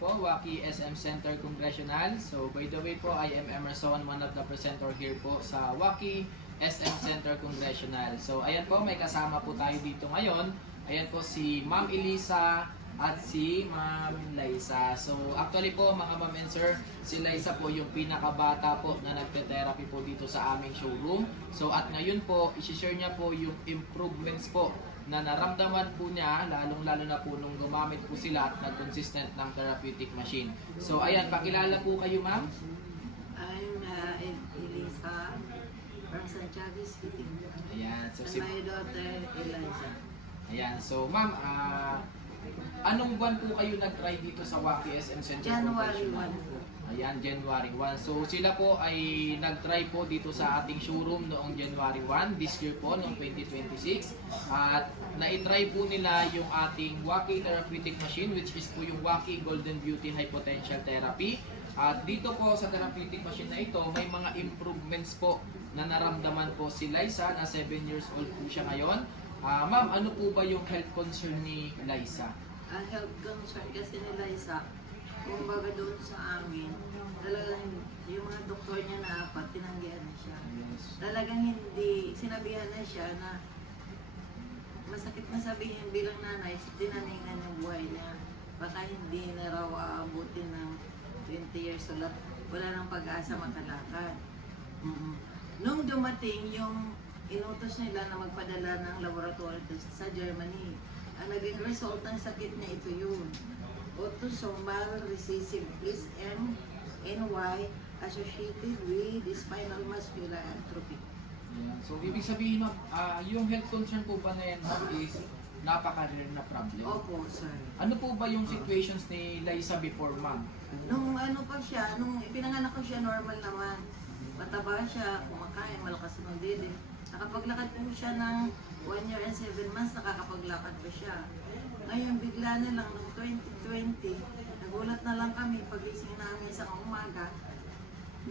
po, Waki SM Center Congressional. So by the way po, I am Emerson, one of the presenter here po sa Waki SM Center Congressional. So ayan po, may kasama po tayo dito ngayon. Ayan po si Ma'am Elisa at si Ma'am Liza. So actually po mga ma'am and sir, si Liza po yung pinakabata po na nagte-therapy po dito sa aming showroom. So at ngayon po, i-share niya po yung improvements po na naramdaman po niya, lalong-lalo na po nung gumamit po sila at nag-consistent ng therapeutic machine. So ayan, pakilala po kayo ma'am. I'm Elisa from Santiago City. Ayan, so And my daughter, Eliza. ayan, so ma'am, anong buwan po kayo nag-try dito sa Waki SM Center? January Professional? 1 po. Ayan, January 1. So sila po ay nag-try po dito sa ating showroom noong January 1, this year po, noong 2026. At na-try po nila yung ating Waki Therapeutic Machine, which is po yung Waki Golden Beauty High Potential Therapy. At dito po sa therapeutic machine na ito, may mga improvements po na naramdaman po si Liza, na 7 years old po siya ngayon. Ma'am, ano po ba yung health concern ni Liza? Ang health concern kasi ni Eliza, kumbaga doon sa amin, talagang yung mga doktor niya na apat, tinanggihan na siya. Talagang hindi, sinabihan na siya na masakit na sabihin bilang nanay, tinaningan yung buhay niya. Baka hindi na raw aabutin ng 20 years old at wala nang pag-asa makalakad. Nung dumating yung inutos nila na magpadala ng laboratory test sa Germany, ang naging result ng sakit niya ito yun. Autosomal recessive SMNY associated with spinal muscular atrophy. Ayan. So, ibig sabihin, ma'am, yung health concern po ba na yan, ma'am, is napaka-rare na problem? Opo, sir. Ano po ba yung situations ni Liza before, ma'am? Nung ano pa siya, nung ipinanganak ko siya, normal naman. Mataba siya, kumakain, malakas ng dede. Nakapaglakad po siya ng 1 year and 7 months, nakakapaglakad pa siya. Ngayon, bigla na lang, noong 2020, nagulat na lang kami, pagising namin sa umaga,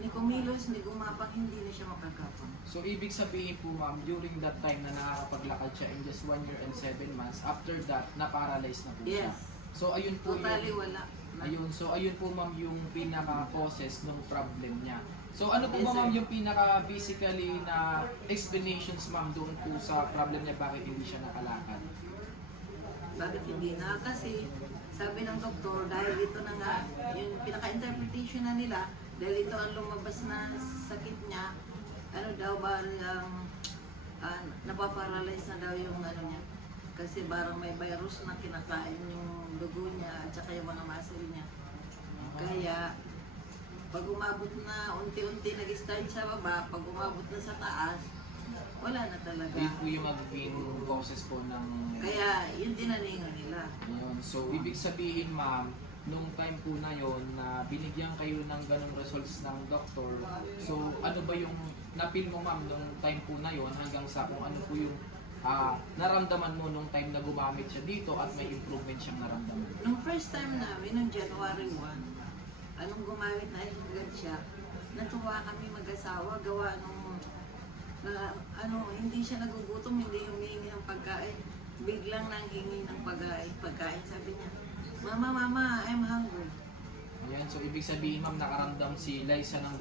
ni kumilos, ni gumapang, hindi na siya makagapang. So, ibig sabihin po, ma'am, during that time na nakakapaglakad siya in just 1 year and 7 months, after that, na-paralyze na po siya. Yes. So, ayun po Totally yung... wala. Ayun po, ma'am, yung pinaka-causes ng problem niya. So, ano po Yes, ba, ma'am, sir. yung pinaka-basically na explanations, ma'am, doon po sa problem niya, bakit hindi siya nakalakad? Bakit hindi na? Kasi sabi ng doktor, dahil ito na nga, yung pinaka-interpretation na nila, dahil ito ang lumabas na sakit niya, ano daw ba napaparalyze na daw yung ano niya. Kasi parang may virus na kinakain yung dugo niya at saka yung mga muscle niya. Kaya, pag umabot na unti-unti nag-start sa baba, pag umabot na sa taas, wala na talaga. Yun po yung magiging causes po ng... Kaya, yun tinaningan nila. Ayun. So, ibig sabihin, ma'am, nung time po na yon na binigyan kayo ng ganong results ng doktor, so ano ba yung napil mo, ma'am, nung time po na yon hanggang sa kung ano po yung naramdaman mo nung time na gumamit siya dito at may improvement siyang naramdaman? Nung first time namin, nung January 1, anong gumamit na agad siya, natuwa kami mag-asawa, gawa nung hindi siya nagugutom, hindi humingi ng pagkain. Biglang nanghingi ng pagkain. Sabi niya, Mama, I'm hungry. Ayan, so ibig sabihin, ma'am, nakaramdam si Liza ng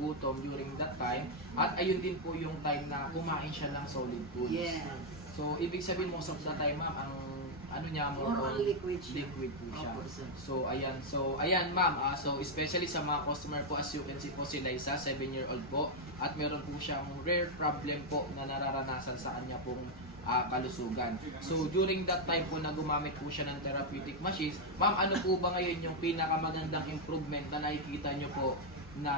gutom during that time at ayun din po yung time na kumain siya ng solid foods. Yes. So, ibig sabihin most of the time, ma'am, ang ano niya, More on liquid siya. liquid po siya. Opo, sir. So, ayan, ma'am. So, especially sa mga customer po, as you can see po si Liza, 7-year-old po. At meron po siyang rare problem po na nararanasan sa kanya pong kalusugan. So, during that time po na gumamit po siya ng therapeutic machines, ma'am, ano po ba ngayon yung pinakamagandang improvement na nakikita nyo po na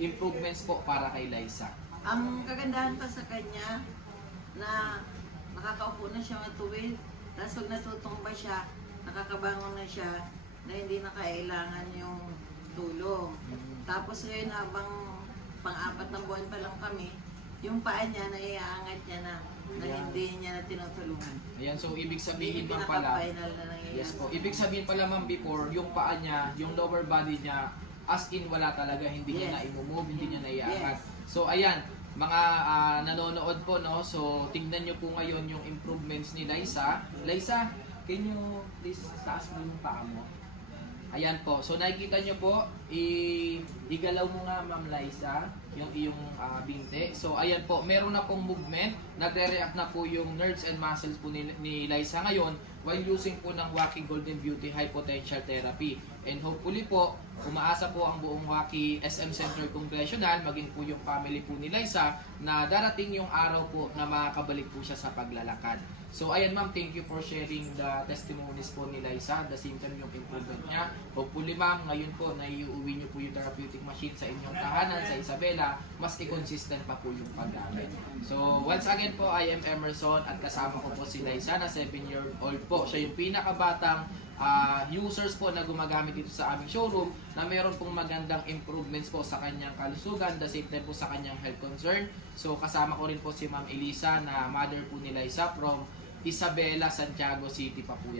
improvements po para kay Liza? Ang kagandahan pa sa kanya, na nakakaupo na siya matuwid, tapos pag natutumba siya, nakakabangon na siya, na hindi na kailangan yung tulong. Tapos ngayon habang pang-apat na buwan pa lang kami, yung paa niya, naiaangat niya na hindi niya na tinutulungan. Ayan, so ibig sabihin Yung ma'am pala, pinaka-final na nangyayari. yes po, ibig sabihin pala, ma'am, before, yung paa niya, yung lower body niya, as in wala talaga, hindi niya Yes. na i-move, hindi niya na iangat. Yes. So ayan, mga nanonood po, no, so tingnan nyo po ngayon yung improvements ni Liza. Liza, can you please taas mo yung paa mo? Ayan po. So nakikita nyo po, igalaw mo nga Ma'am Liza, yung iyong binte. So ayan po, meron na pong movement. Nagre-react na po yung nerves and muscles po ni Liza ngayon while using po ng Wacky Golden Beauty High Potential Therapy. And hopefully po, umaasa po ang buong Wacky SM Center Congressional, maging po yung family po ni Liza, na darating yung araw po na makakabalik po siya sa paglalakad. So ayan ma'am, thank you for sharing the testimonies po ni Liza, the same time yung improvement niya. Hopefully ma'am, ngayon po naiuwi niyo po yung therapeutic machine sa inyong tahanan, sa Isabela, mas i-consistent pa po yung paggamit. So once again po, I am Emerson at kasama ko po si Liza na 7-year-old po. Siya yung pinakabatang users po na gumagamit dito sa aming showroom na meron pong magandang improvements po sa kanyang kalusugan, the same time po sa kanyang health concern. So kasama ko rin po si Ma'am Elisa na mother po ni Liza from Isabela, Santiago City pa po yan.